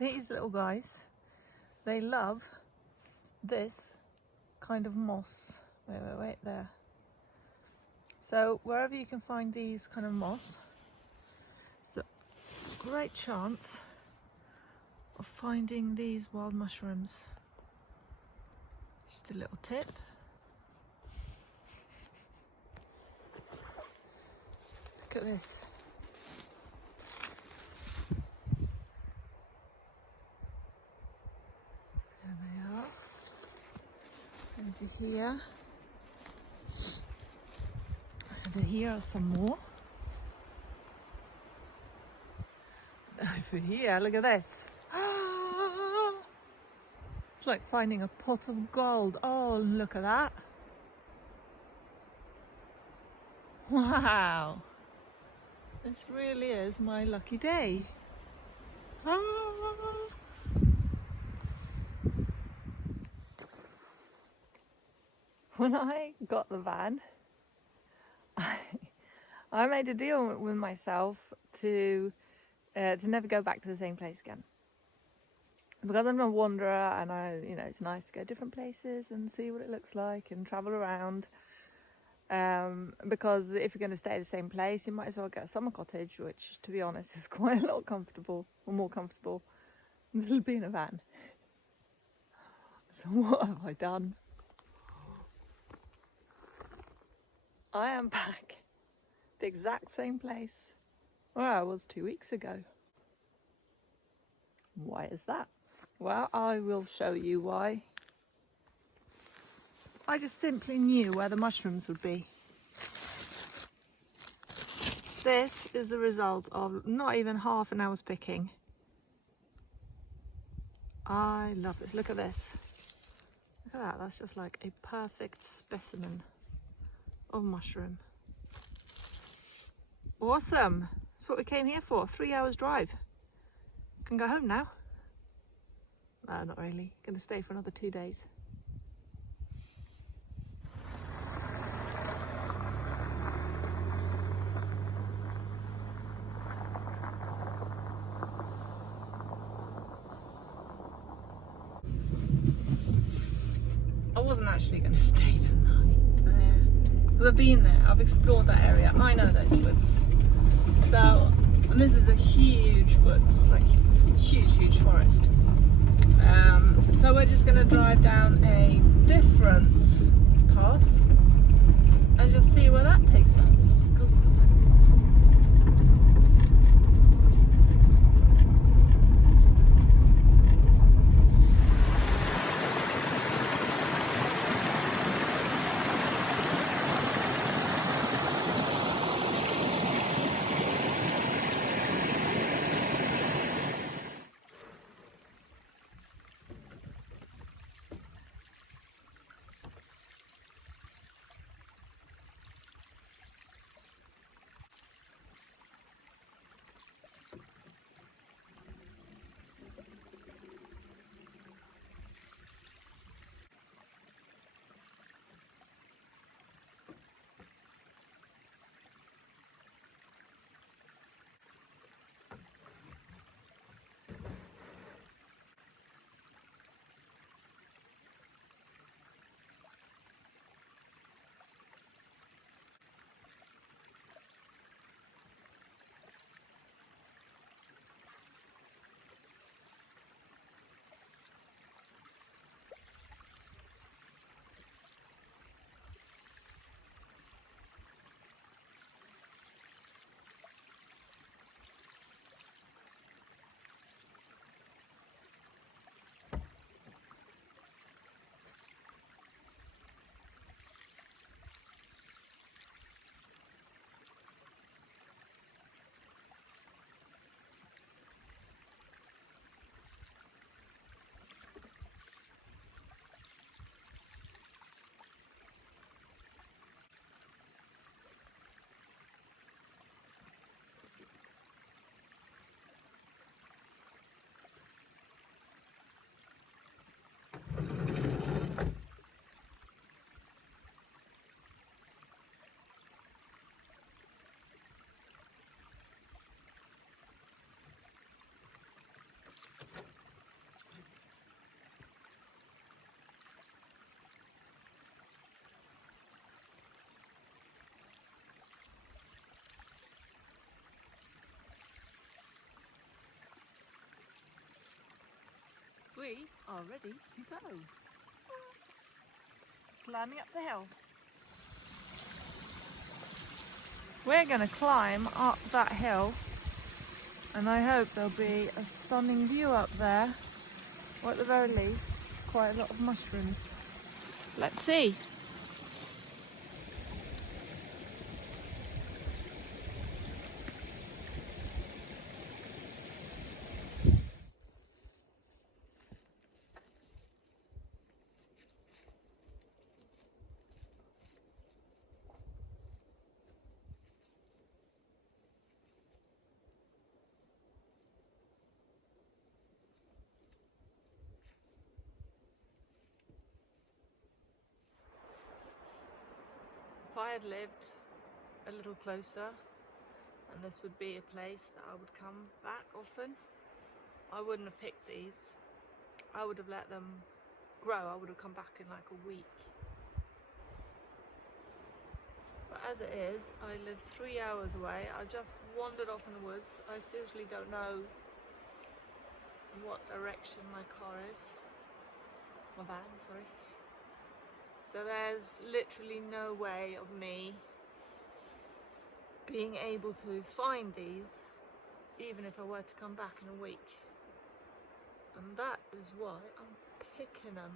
These little guys, they love this kind of moss. Wait, there. So wherever you can find these kind of moss, it's a great chance of finding these wild mushrooms. Just a little tip. Look at this. There they are. Over here. Over here are some more. Over here, look at this. It's like finding a pot of gold. Oh, look at that. Wow. This really is my lucky day. When I got the van, I made a deal with myself to never go back to the same place again. Because I'm a wanderer, and it's nice to go different places and see what it looks like and travel around. Because if you're going to stay at the same place, you might as well get a summer cottage, which, to be honest, is quite a lot comfortable, or more comfortable than being in a van. So what have I done? I am back the exact same place where I was 2 weeks ago. Why is that? Well, I will show you why. I just simply knew where the mushrooms would be. This is the result of not even half an hour's picking. I love this. Look at this. Look at that. That's just like a perfect specimen of mushroom. Awesome. That's what we came here for. 3 hours drive. Can go home now. No, not really. Going to stay for another 2 days. I wasn't actually going to stay the night there, because I've been there, I've explored that area, I know those woods. So, and this is a huge woods, like huge forest. So we're just going to drive down a different path and just see where that takes us. Because We are ready to go. Climbing up the hill. We're going to climb up that hill, and I hope there'll be a stunning view up there, or at the very least quite a lot of mushrooms. Let's see. If I had lived a little closer, and this would be a place that I would come back often, I wouldn't have picked these. I would have let them grow. I would have come back in like a week. But as it is, I live 3 hours away. I just wandered off in the woods. I seriously don't know what direction my car is. My van, sorry. So there's literally no way of me being able to find these, even if I were to come back in a week. And that is why I'm picking them.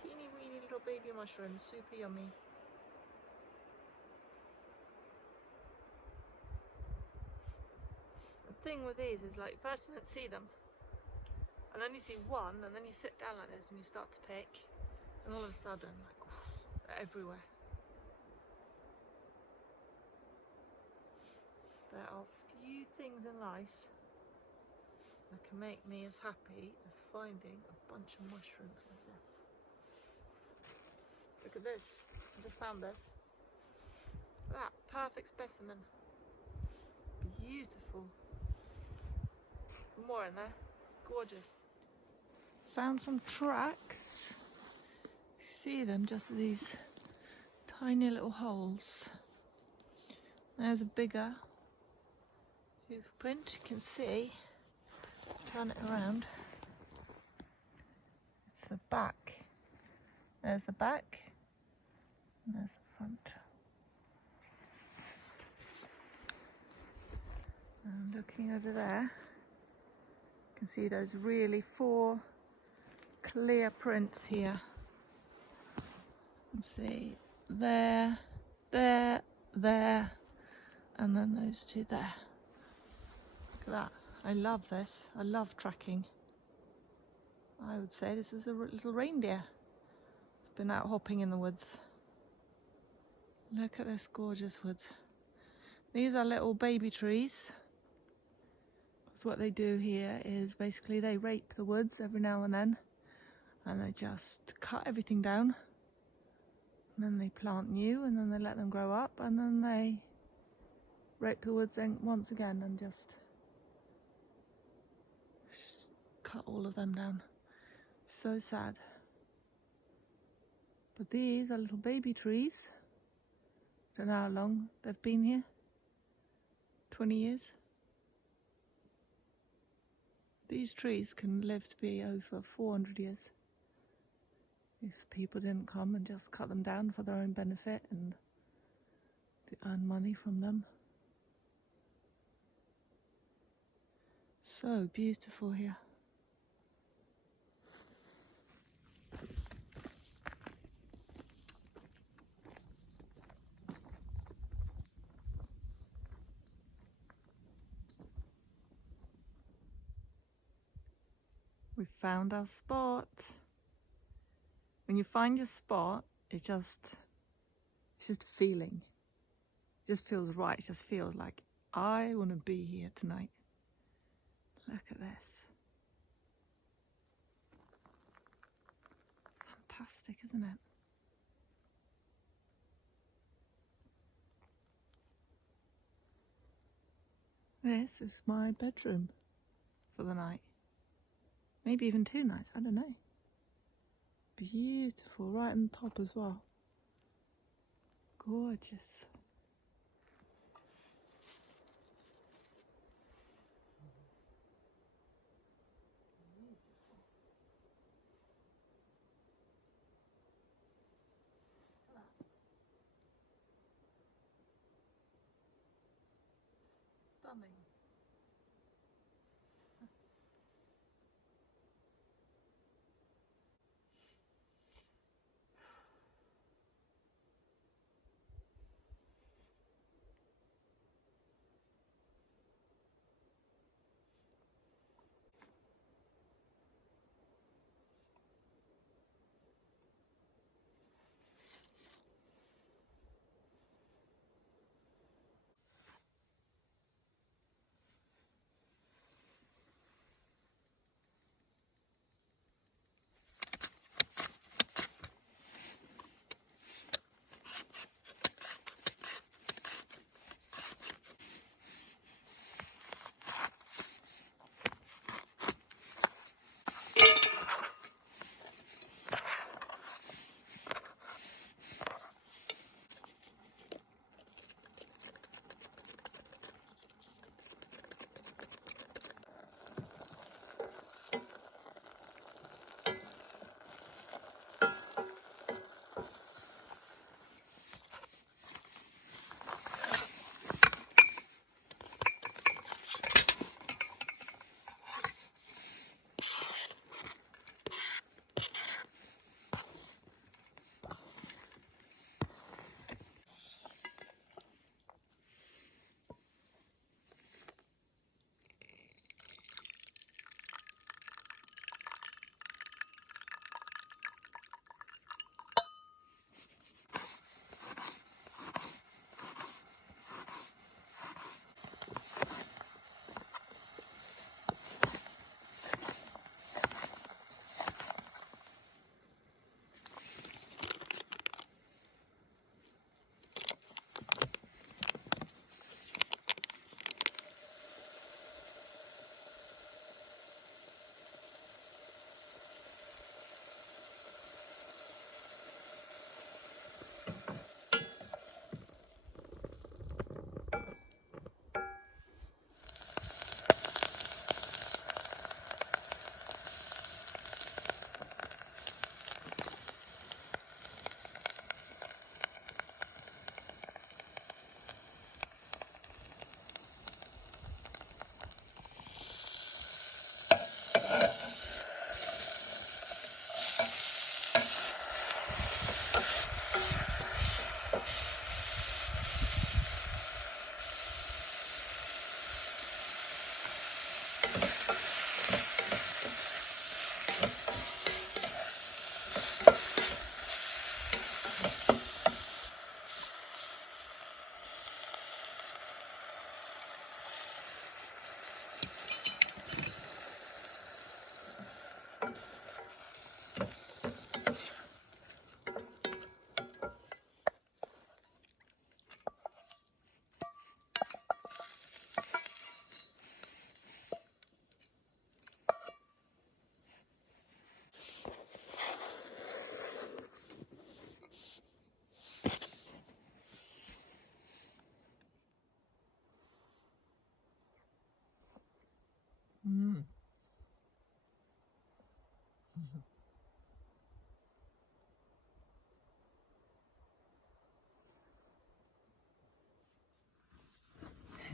Teeny weeny little baby mushrooms, super yummy. The thing with these is, like, first you don't see them, and then you see one, and then you sit down like this and you start to pick, and all of a sudden, like, they're everywhere. There are few things in life that can make me as happy as finding a bunch of mushrooms like this. Look at this, I just found this. That perfect specimen. Beautiful. More in there. Gorgeous. Found some tracks. You see them, just these tiny little holes. There's a bigger hoof print, you can see. Turn it around. It's the back. There's the back, and there's the front. And looking over there, you can see those really 4 clear prints here. You can see there, there, there, and then those 2 there. Look at that. I love this. I love tracking. I would say this is a little reindeer. It's been out hopping in the woods. Look at this gorgeous woods. These are little baby trees. So what they do here is basically they rape the woods every now and they just cut everything down, and then they plant new, and then they let them grow up, and then they rape the woods once again and just cut all of them down. So sad. But these are little baby trees. Don't know how long they've been here. 20 years. These trees can live to be over 400 years if people didn't come and just cut them down for their own benefit and earn money from them. So beautiful here. We found our spot. When you find your spot, it's just a feeling. It just feels right. It just feels like I want to be here tonight. Look at this. Fantastic, isn't it? This is my bedroom for the night. Maybe even 2 nights, I don't know. Beautiful, right on top as well. Gorgeous. coming.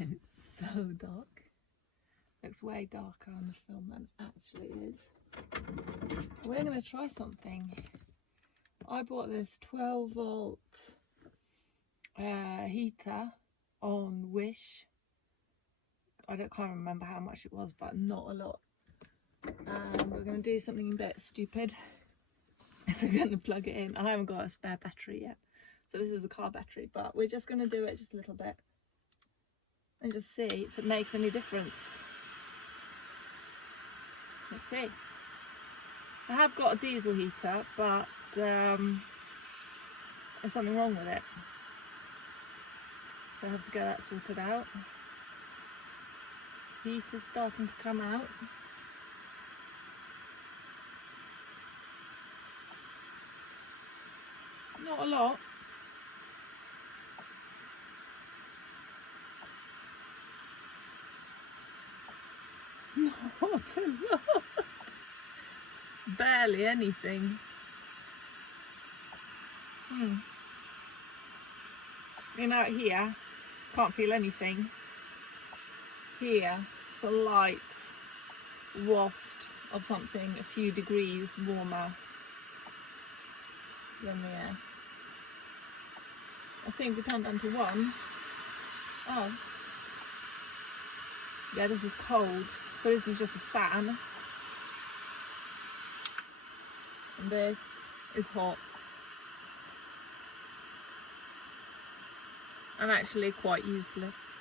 It's so dark. It's way darker on the film than it actually is. We're going to try something. I bought this 12-volt heater on Wish. I can't remember how much it was, but not a lot. And we're going to do something a bit stupid. So we're going to plug it in. I haven't got a spare battery yet. So this is a car battery, but we're just going to do it just a little bit. And just see if it makes any difference. Let's see. I have got a diesel heater, but there's something wrong with it. So I have to get that sorted out. Heater's starting to come out. Not a lot. Not a lot. Barely anything. You know, here, can't feel anything. here, slight waft of something a few degrees warmer than the air. I think we turned down to 1. Oh. Yeah, this is cold. So this is just a fan. And this is hot. And actually quite useless.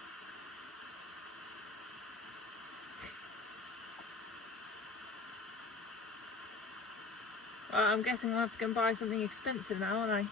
Well, I'm guessing I'll have to go and buy something expensive now, aren't I?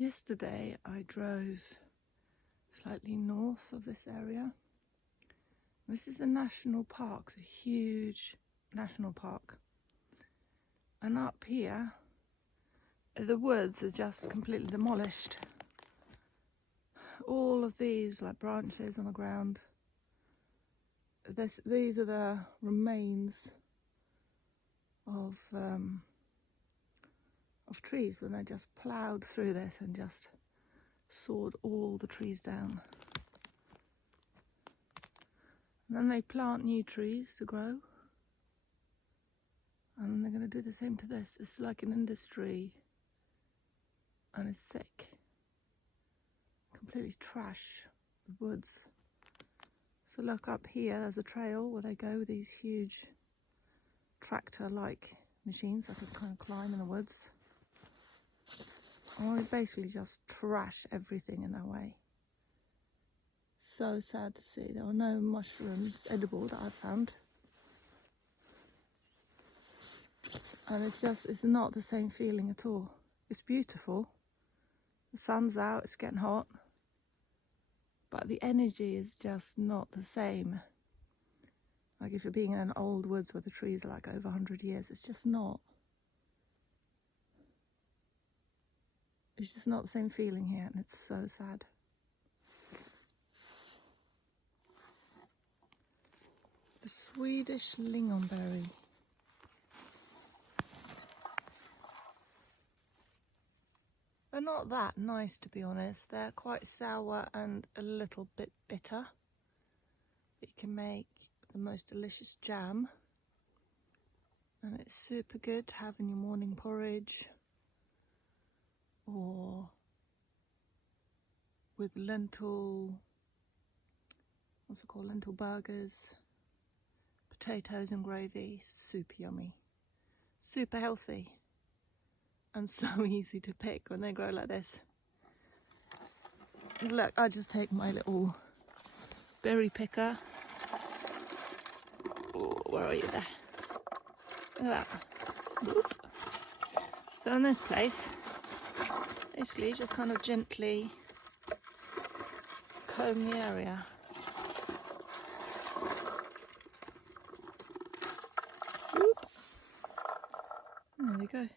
Yesterday I drove slightly north of this area. This is the national park, a huge national park. And up here, the woods are just completely demolished. All of these like branches on the ground. These are the remains of trees when they just ploughed through this and just sawed all the trees down. And then they plant new trees to grow. And then they're going to do the same to this. It's like an industry and it's sick. Completely trash the woods. So look up here, there's a trail where they go with these huge tractor-like machines that can kind of climb in the woods. And we basically just trash everything in their way. So sad to see. There are no mushrooms edible that I've found. And it's not the same feeling at all. It's beautiful. The sun's out, it's getting hot. But the energy is just not the same. Like if you're being in an old woods where the trees are like over 100 years, it's just not. It's just not the same feeling here, and it's so sad. The Swedish lingonberry. They're not that nice, to be honest. They're quite sour and a little bit bitter. But you can make the most delicious jam. And it's super good to have in your morning porridge. Or with lentil, what's it called, lentil burgers, potatoes and gravy, super yummy. super healthy and so easy to pick when they grow like this. Look, I just take my little berry picker. Oh, where are you there? Look at that. Whoop. So in this place, basically just kind of gently comb the area. Whoop. There we go.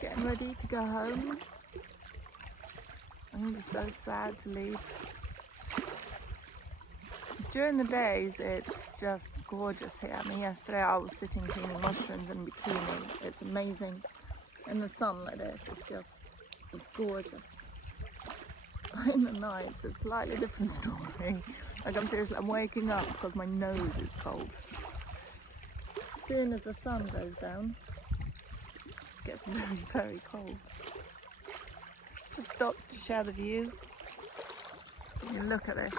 Getting ready to go home. I'm just so sad to leave. During the days, it's just gorgeous here. I mean, yesterday I was sitting cleaning mushrooms in bikini. It's amazing. In the sun like this, it's just gorgeous. In the night, it's a slightly different story. Like, I'm seriously, I'm waking up because my nose is cold. As soon as the sun goes down, it gets very, very cold. Just stop to share the view. And look at this.